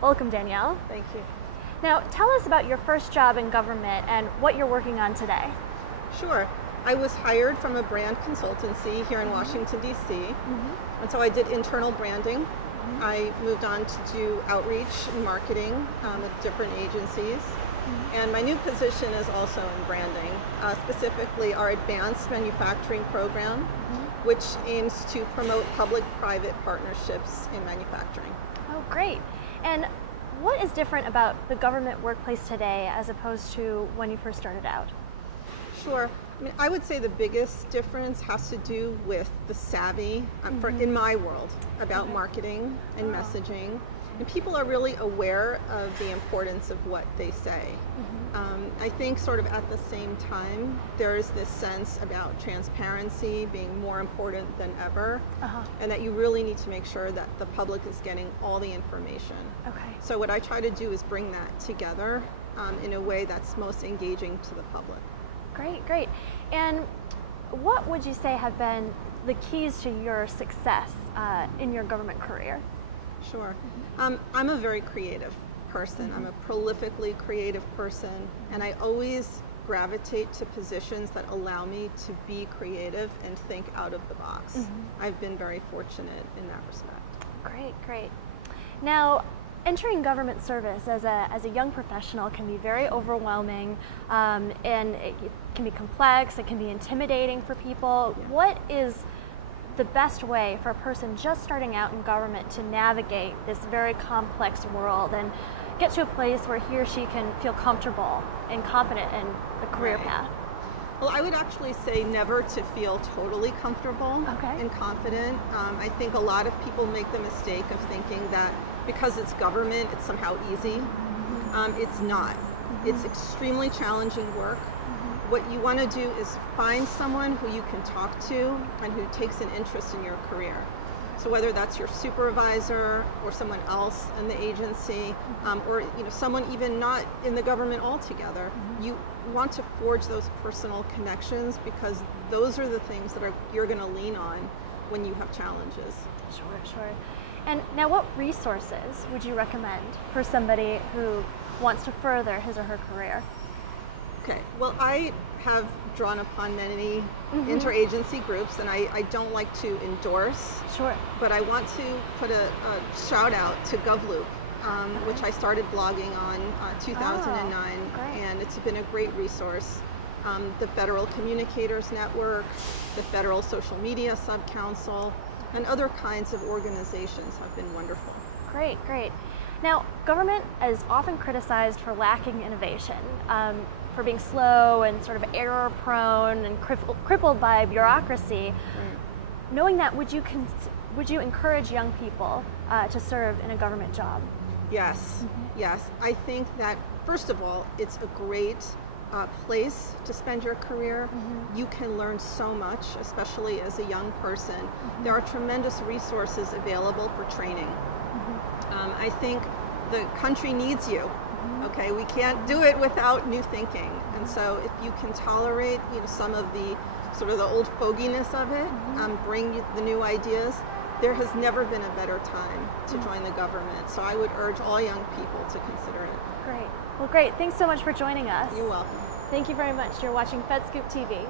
Welcome, Dannielle. Thank you. Now, tell us about your first job in government and what you're working on today. Sure. I was hired from a brand consultancy here in Washington, D.C. And so I did internal branding. I moved on to do outreach and marketing with different agencies. And my new position is also in branding, specifically our advanced manufacturing program, which aims to promote public-private partnerships in manufacturing. Oh, great. And what is different about the government workplace today as opposed to when you first started out? Sure. I would say the biggest difference has to do with the savvy, in my world, about marketing and messaging. And people are really aware of the importance of what they say. I think sort of at the same time, there's this sense about transparency being more important than ever, and that you really need to make sure that the public is getting all the information. Okay. So what I try to do is bring that together in a way that's most engaging to the public. Great, great. And what would you say have been the keys to your success in your government career? Sure. I'm a very creative person. I'm a prolifically creative person, and I always gravitate to positions that allow me to be creative and think out of the box. I've been very fortunate in that respect. Great, great. Now, entering government service as a young professional can be very overwhelming, and it can be complex, it can be intimidating for people. What is the best way for a person just starting out in government to navigate this very complex world and get to a place where he or she can feel comfortable and confident in the career path? Well, I would actually say never to feel totally comfortable and confident. I think a lot of people make the mistake of thinking that because it's government, it's somehow easy. It's not. It's extremely challenging work. What you want to do is find someone who you can talk to and who takes an interest in your career. So whether that's your supervisor or someone else in the agency, or someone even not in the government altogether, you want to forge those personal connections, because those are the things that you're going to lean on when you have challenges. Sure, sure. And now, what resources would you recommend for somebody who wants to further his or her career? Okay, well, I have drawn upon many interagency groups, and I don't like to endorse, but I want to put a shout out to GovLoop, which I started blogging on 2009, and it's been a great resource. The Federal Communicators Network, the Federal Social Media Sub-Council, and other kinds of organizations have been wonderful. Great, great. Now, government is often criticized for lacking innovation, for being slow and sort of error-prone and crippled by bureaucracy. Knowing that, would you encourage young people to serve in a government job? Yes, yes. I think that, first of all, it's a great place to spend your career. You can learn so much, especially as a young person. There are tremendous resources available for training. I think the country needs you. Okay, we can't do it without new thinking, and so if you can tolerate, some of the sort of the old foginess of it, bring the new ideas. There has never been a better time to join the government, so I would urge all young people to consider it. Great. Well, great. Thanks so much for joining us. You're welcome. Thank you very much. You're watching FedScoop TV.